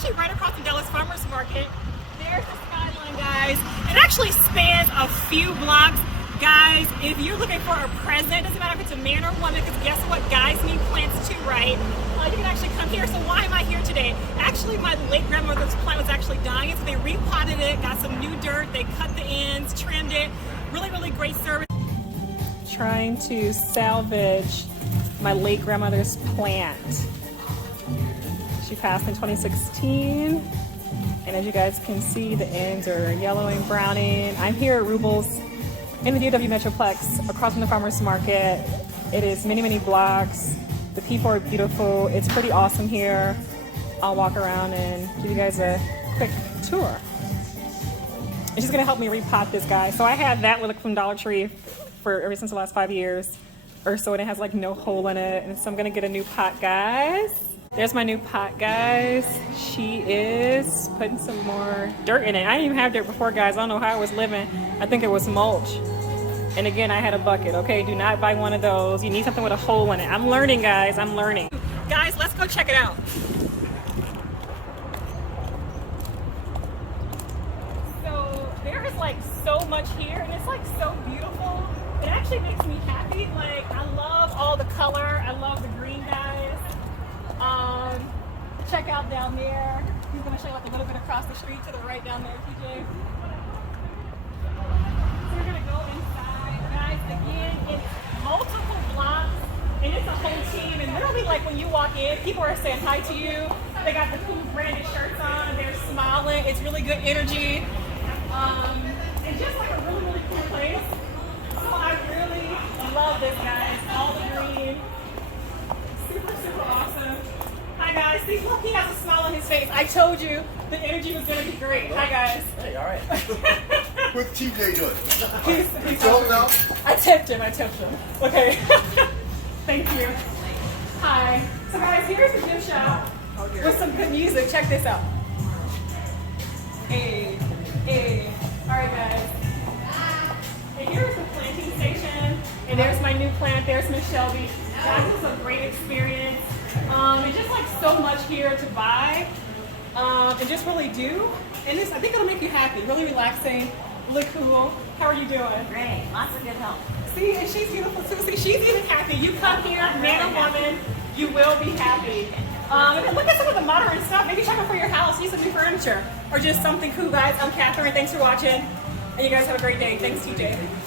actually right across the Dallas Farmers Market. There's the skyline, guys. It actually spans a few blocks. Guys, if you're looking for a present, doesn't matter if it's a man or woman, because guess what? Guys need plants too, right? You can actually come here. So why am I here today? Actually, my late grandmother's plant was actually dying, so they repotted it, got some new dirt, they cut the ends, trimmed it. Really, really great service. Trying to salvage my late grandmother's plant. She passed in 2016, and as you guys can see, the ends are yellowing, browning. I'm here at Ruibals in the DFW Metroplex, across from the farmers market. It is many, many blocks. The people are beautiful. It's pretty awesome here. I'll walk around and give you guys a quick tour. And she's gonna help me repot this guy. So I had that with from Dollar Tree for ever since the last 5 years or so, and it has like no hole in it. And so I'm gonna get a new pot, guys. There's my new pot, guys. She is putting some more dirt in it. I didn't even have dirt before, guys. I don't know how I was living. I think it was mulch. And again, I had a bucket, okay? Do not buy one of those. You need something with a hole in it. I'm learning, guys. I'm learning. Guys, let's go check it out. So there is like so much here, and it's like so beautiful. It actually makes me happy. Like, I love all the color. I love the green, guys. Check out down there. He's gonna show you like a little bit across the street to the right down there, TJ. So we're gonna go inside, guys. Again, it's multiple blocks, and it's a whole team. And literally, like when you walk in, people are saying hi to you. They got the cool branded shirts on. They're smiling. It's really good energy. It's just like a really, really cool place. So I really love this, guys. All the green. Super, super awesome. Hi guys, see, look, he has a smile on his face. I told you the energy was gonna be great. Hi guys. Hey, all right. What's TJ doing? He's going out? I tipped him. Okay. Thank you. Hi. So guys, here's the gift shop with some good music. Check this out. Hey. All right, guys. And here's the planting station. And there's my new plant. There's Miss Shelby. Guys, it was a great experience. And just like so much here to buy and just really do. And this, I think it'll make you happy. Really relaxing, really cool. How are you doing? Great, lots of good help. See, and she's beautiful too. See, she's even happy. You come here, man or woman, you will be happy. And then look at some of the modern stuff. Maybe check out for your house. Need some new furniture or just something cool, guys. I'm Catherine. Thanks for watching. And you guys have a great day. Thanks, TJ.